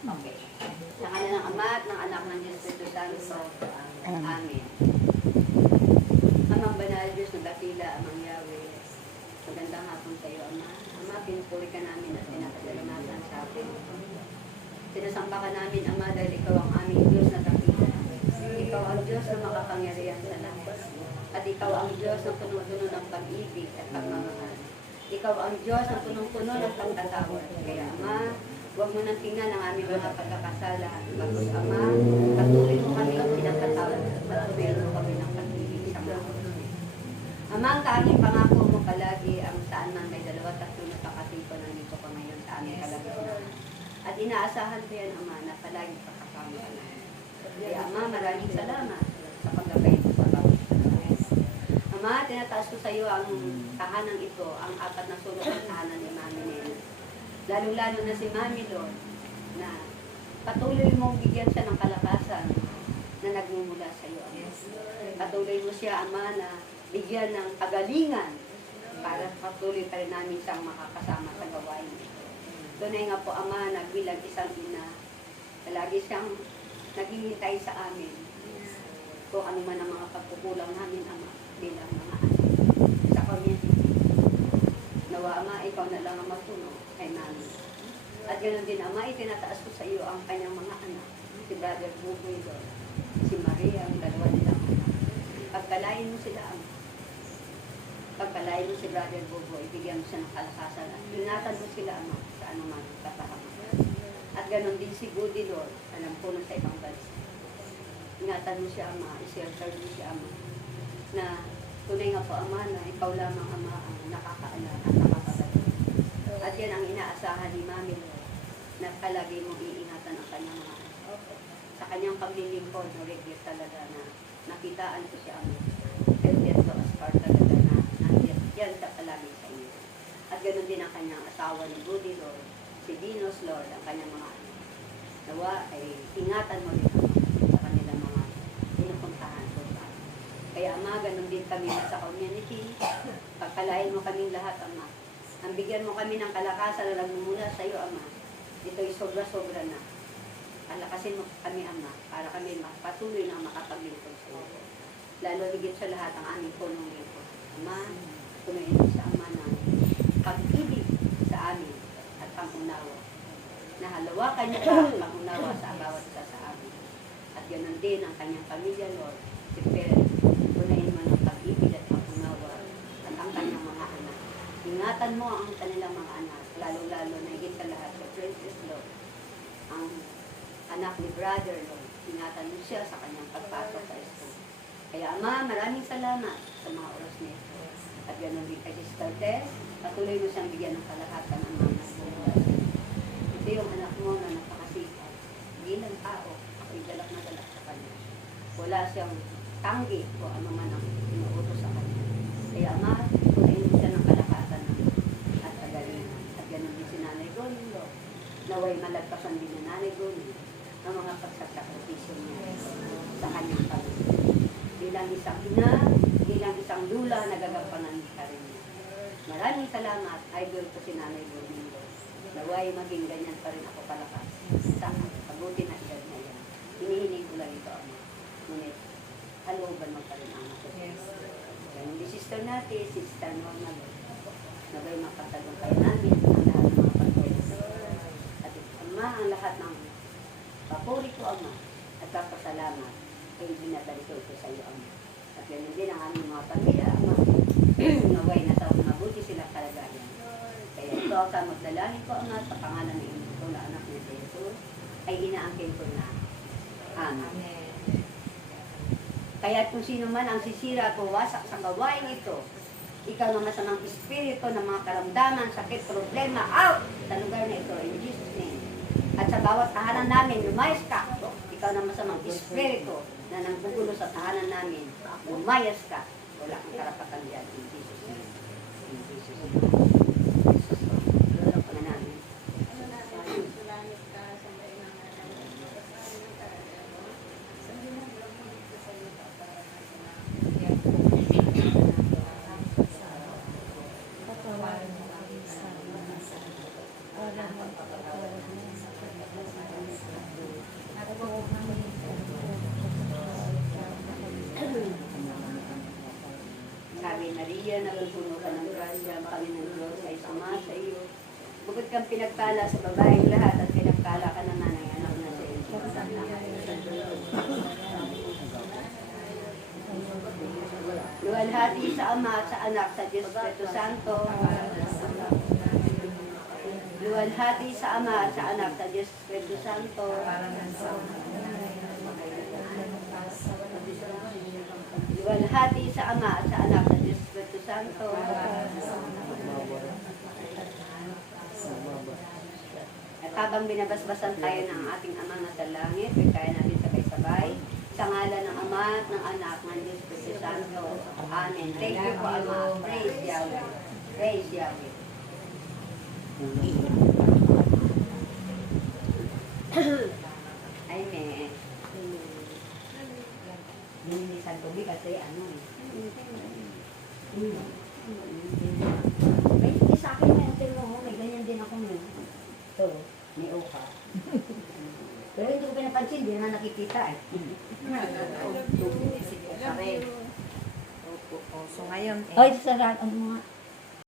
Okay. Sa kanya ng Ama at ng Anak ng Espiritu Santo. Amen. Amang banal Diyos na dakila, Amang Yahweh. Magandang hapon kayo, Ama. Ama, pinupuri ka namin at pinapadalamatan sa atin. Sinasamba ka namin, Ama, dahil ikaw ang aming Diyos na dakila. Ikaw ang Diyos na makapangyarihan sa lahat. At ikaw ang Diyos na puno-puno ng pag-ibig at pagmamahal. Ikaw ang Diyos na punong-puno ng pagtatawad. Kaya, Ama, huwag mo nang tingnan ang aming mga pagkakasala. Bagos, Ama, patuloy mo kami ang pinagtatawad at patuloy mo kami ng pag-ibig sa mga oras. Ama, ang kaaming pangako mo palagi ang saan man may 2-3 na pakatipo ng dito ko ngayon sa aming kalagitnaan. At inaasahan ko yan, Ama, na palagi pakasama ka namin. Kaya, Ama, maraming salamat sa paggabay mo sa bawat isa. Ama, tinataas ko sa iyo ang tahanang ito, ang 4 na sulok ng tahanan ni Mami Nena. Lalo-lalo na si Mami Lord, na patuloy mong bigyan siya ng kalakasan na nagmumula sa iyo, Ama. Patuloy mo siya, Ama, na bigyan ng kagalingan para patuloy pa rin namin siyang makakasama sa gawain ito. Tunay nga po, Ama, na bilang isang ina, palagi siyang naghihintay sa amin kung ano man ang mga pagkukulang namin, Ama, bilang mga anak sa community. Nawa, Ama, ikaw na lang ang magtuno kay Mami. At ganoon din, Ama, itinataas ko sa iyo ang kanyang mga anak, si Brother Buboy doon, si Maria, ang 2 nilang anak. Pagkalain mo sila, Ama. Pagkalain mo si Brother Buboy, bigyan mo siya ng kalakasan at ingatan mo sila, Ama, sa anumang kapahaman. At ganoon din si Budi, Lord, alam ko na sa ibang bansa. Ingatan mo siya, Ama, i-shelter mo siya, Ama, na tunay nga po, Ama, na ikaw lamang, Ama, ang nakakaalam at nakakabalik. At yan ang inaasahan ni Mami, Lord, na palagi mong iingatan ang kanyang mga anak. Sa kanyang paglilingkod, no, regular talaga na nakitaan ko siya, Ama. Dito as part talaga na nandiyan siya palagi sa iyo. At ganoon din ang kanyang asawa ni Budi, Lord, si Dinos, Lord, ang kanyang mga anak. Nawa ay ingatan mo rin, Ama, sa kanilang mga pinupuntahan ko. Kaya, Ama, ganun din kami sa community. Pagkalain mo kaming lahat, Ama. Ang bigyan mo kami ng kalakasan na nagmumula sa iyo, Ama. Ito'y sobra-sobra na. Kalakasin mo kami, Ama, para kami patuloy na makapaglingkod sa iyo. Lalo higit sa lahat ang aming punong lingkod. Ama, tumayin mo sa Ama ng pag-ibig sa amin at pangunawa. Nahalawakan niya pa ang pangunawa sa bawat isa sa amin. At ganun din ang kanyang pamilya, Lord, si Perez. Tunayin mo ng pag-ibig at pangunawa at ang kanyang mga anak. Ingatan mo ang kanilang mga anak, lalo-lalo na higit sa lahat sa Princess, Lord. Ang anak ni Brother, Lord, ingatan mo siya sa kanyang pagpasok sa school. Kaya, Ama, maraming salamat sa mga oras nito. At ganoon din kay Sister Tess, patuloy mo siyang bigyan ng kalahatan ng mga nagmumula sa iyo. Ito yung anak mo na napakasikat. Bilang tao, ako'y galak na galak sa kanya. Wala siyang tanggi o ano man ang inuutos sa kanya. Kaya, Ama, tuloy mo siya ng kalahatan at kagalingan. At ganoon din si Nanay Goni, Lord. Naway malagpasan din na Nanay Goni ang mga pagsasakripisyo niya sa kanyang pamilya. Bilang isang ina, bilang isang lula, nagagampanan ka rin niya. Maraming salamat, idol ko si Nanay Domingo. Naway maging ganyan pa rin ako palakas sa pabuti na edad na yan. Hinihiling ko lang ito, Ama. Ngunit, halooban mo pa rin ang ako. Ganyan di sister natin, Sister Norma. Naway mapatagong kayo namin ang lahat ng mga pagkakas. At Ama, ang lahat ng papuri ko, Ama, at papasalamat ay binabalik ko sa iyo, Ama. At ganoon din ang aming mga pamilya, Ama. Naway na sa mabuti silang kalagayan. Kaya ito sa magdalangin ko, Ama, sa pangalan ng iyong ko na anak ni Jesus, ay inaangkin ko na. Amen. Kaya kung sino man ang sisira at wasak sa gawain ito, ikaw na masamang espiritu ng mga karamdaman, sakit, problema, out sa lugar na ito, in Jesus' name. At sa bawat tahanan namin, lumayas ka. Ikaw na masamang espiritu na nanggugulo sa tahanan namin, lumayas ka. Wala kang karapatan diyan. In Jesus' name. In Jesus' name. Jesus' name. Lolo ko na namin. bigyan na puno ka ng grasya, ang Panginoon Diyos ay sumasa iyo. Bukod kang pinagpala sa babaeng lahat at pinagpala ka naman ang anak na sa iyo. Luwalhati sa Ama at sa Anak sa Diyos Espiritu Santo. Luwalhati sa Ama at sa Anak sa Diyos Espiritu Santo. Luwalhati sa Ama at sa Anak sa Diyos Espiritu Santo. At habang binabasbasan tayo ng ating Ama na sa langit, kaya natin sabay-sabay. Sa ngalan ng Ama at ng Anak ng Diyos Espiritu Santo. Amen. Thank you po, Ama. Praise Yahweh. Praise Yahweh. Amen. Binilisan tubig kasi ano eh. May hindi sa akin yung tiro mo, may ganyan din ako nun. Ito, may uka. Pero hindi ko pinapansin, hindi naman nakikita eh. So ngayon, Hoy, saraan ang mga